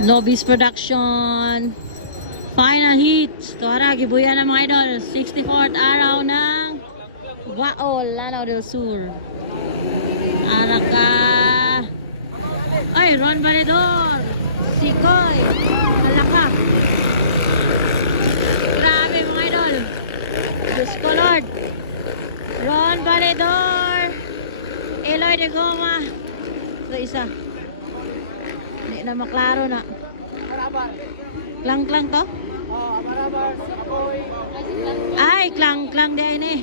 Nobis Production. Final heat. Tara, gibuya na mga idol. 64th araw ng Baol, Lanao del Sur. Araka. Ay, Ron Valedor. Sikoy. Alaka. Grabe mga idol. Diyos ko Lord. Ron Valedor. Eloy de Goma. Ito isa. Hindi na maklaro na. Klang-klang to? Ay, klang-klang di ini.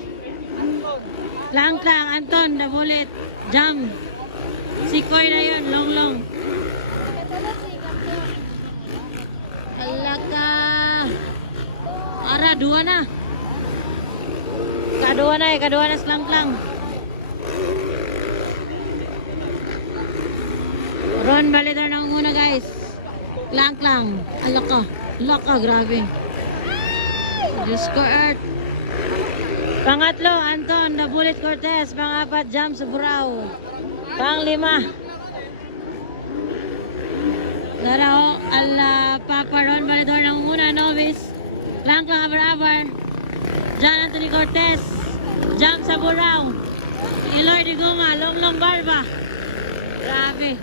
Klang-klang, Anton, the bullet, jam. Sikoy na yun, long-long. Alaka. Ara, dua na. Kadua na sa klang-klang. Ron Valedor na una guys. Klang-klang. Alaka. Alaka, grabe. Disco Earth. Pangatlo, Anton, the Bullet Cortez. Pangapat, Jam sa Burao. Panglima. Darao, Papa Ron Valedor na una, Novice. Klang-klang, Abar-abar. John Anthony Cortez. Jam sa Burao. Eloy de Goma, Long-long Barba. Grabe.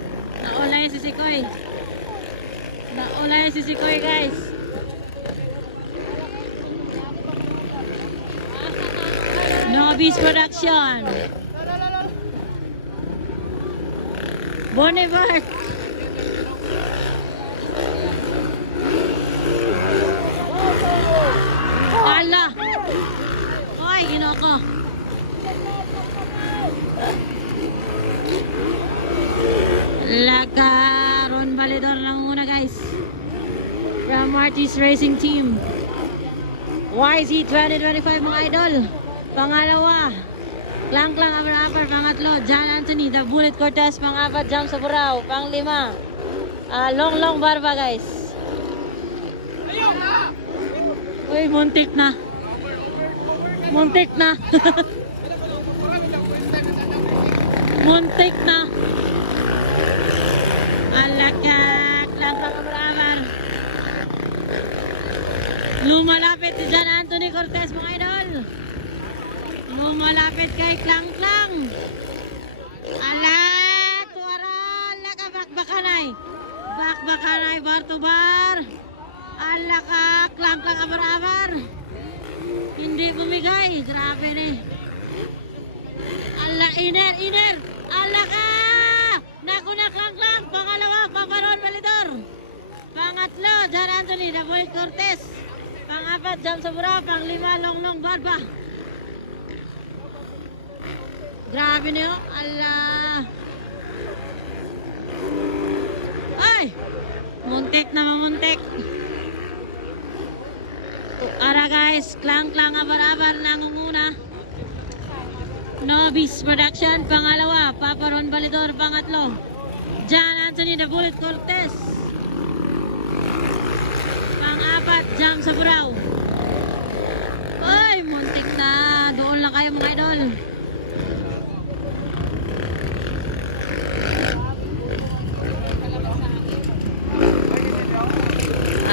Naulay si Sikoy. Naulay si Sikoy guys. Nobis Production. Bonivert. Ala. Ay, ginoko. Laka. Ron Valedor lang muna guys. From Martis Racing Team. YZ 2025 mga idol. Pangalawa, Klang-klang Abar-abar. Pangatlo, John Anthony, the Bullet Cortez. Pangapat, Jam sa Burao. Panglima, Long-long Barba guys. Uy, muntik na. Muntik na. Muntik na. Alaka. Klang-klang Abar-abar. Lumalapit si John Anthony Cortez mga idol. Lumalapit kay Klang-klang. Ala, tuara, laka bakbakanay. Bakbakanay bar to bar. Ala ka, Klang-klang Abar-abar. Hindi bumigay, grabe ni. Ala, iner. Ala ka. Naku na Klang-klang. Pangalawa, Papa Ron Valedor. Pangatlo, John Anthony, the Bullet Cortez. Pangapat, Jam sa Burao. Panglima, Long-long Barba. Grabe niyo. Allah. Ay! Muntik na mamuntik. Ara guys, Klang-klang Abar-abar nangunguna. Nobis Production, pangalawa. Papa Ron Valedor, pangatlo. John Anthony, the Bullet Cortez. Pangapat, Jam sa Burao. Ay, muntik na. Doon lang kayo mga idol.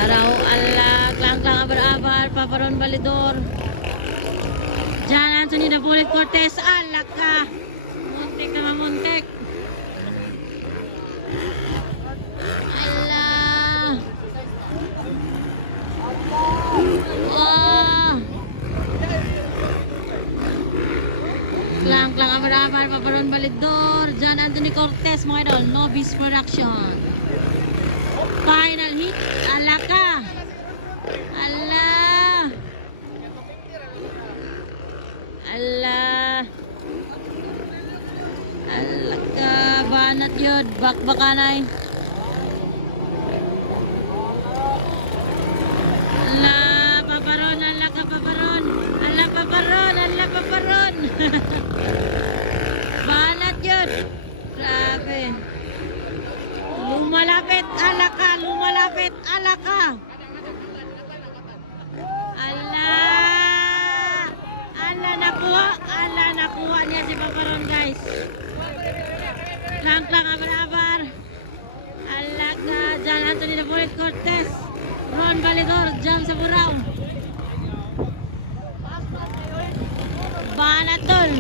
Araw, Allah, Klang-klang Abar-abar, Papa Ron Valedor. John Anthony, the Bullet Cortez. Allah ka. Muntik na mamuntik. Allah. Oh. Klang-klang Abar-abar, Papa Ron Valedor. John Anthony Cortez, mga idol. Nobis Production. Final hit. Alaka. Allah. Allah. Alaka. Banat yun. Bakbakanay. Allah. Paparon. Alaka paparon. Allah paparon. Allah paparon. Banat yun. Grabe. Lumalapit, alaka, lumalapit, alaka. Allah. Allah nakuha niya si Paparon guys. Klang-klang Abar-abar. Alaga, John Anthony the Bullet Cortez. Ron Validor, Jam sa Burao. Banatol.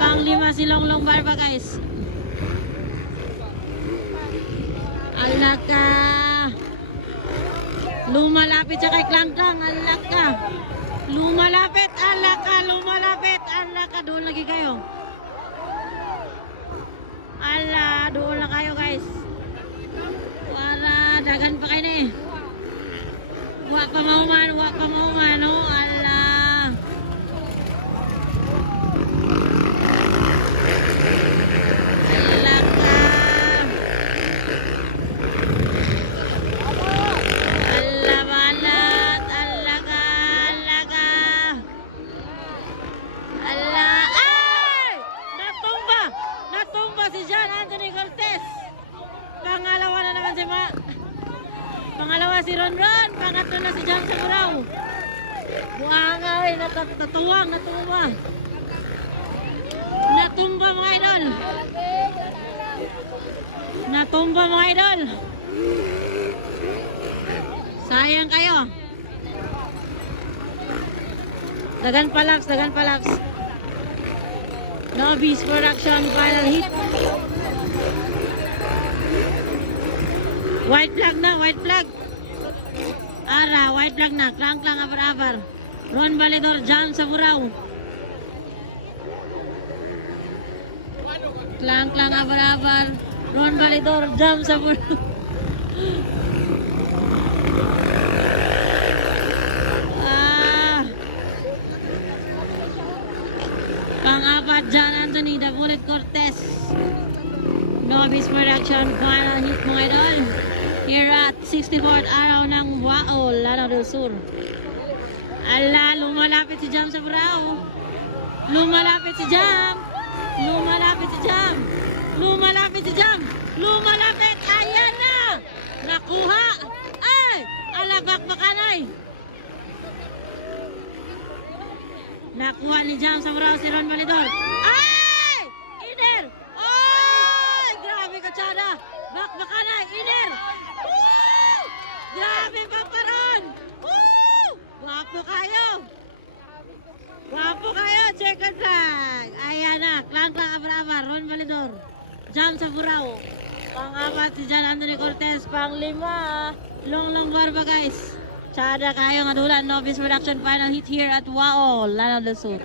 Panglima si Longlong Barba guys. Alaka. Lumalapit siya kay Klangklang. Alaka. Lumalapit. Alaka. Lumalapit. Alaka. Doon lagi kayo. Ala. Doon na kayo guys. Para dagan pa kayo na eh. Wa pa mauman. Wa pa mauman. Oh. Ala. Pangalawa si Ronron, pangatlo na si Jam sa Burao. Buanga eh, natuwang, natumba. Natumba mga idol. Natumba mga idol. Sayang kayo. Dagan Palax, Dagan Palax. Nobis Production final hit. White flag na, white flag. Ara, white flag na. Klang-klang abar-abar. Ron Validor, Jam sa Burao. Klang-klang abar-abar. Ron Validor, Jam sa Burao. Pang-apat, John Anthony, The Bullet Cortez. Nobis Production final hit mga idol. Here at 64th araw ng Wao, Lanao del Sur. Ala, lumalapit si Jam sa Burao. Lumalapit si Jam. Lumalapit si Jam. Lumalapit si Jam. Lumalapit. Ayan na. Nakuha. Ay, alabak bakanay. Nakuha ni Jam sa Burao si Ron Validor. Ay! Iner! Ay! Grabe ka, Chada. Bakbakanay, Iner! Woo! Grabe pa ron! Woo! Wapo kayo! Wapo kayo, checkered flag! Ayan na, Klang-klang abar-abar, Ron Validor. Jam sa Burao. Pang-apat si John Anthony Cortez. Pang-lima, Longlong Barba guys. Chada kayo nga dulan, Nobis Production final hit here at Wao, Lanao del Sur.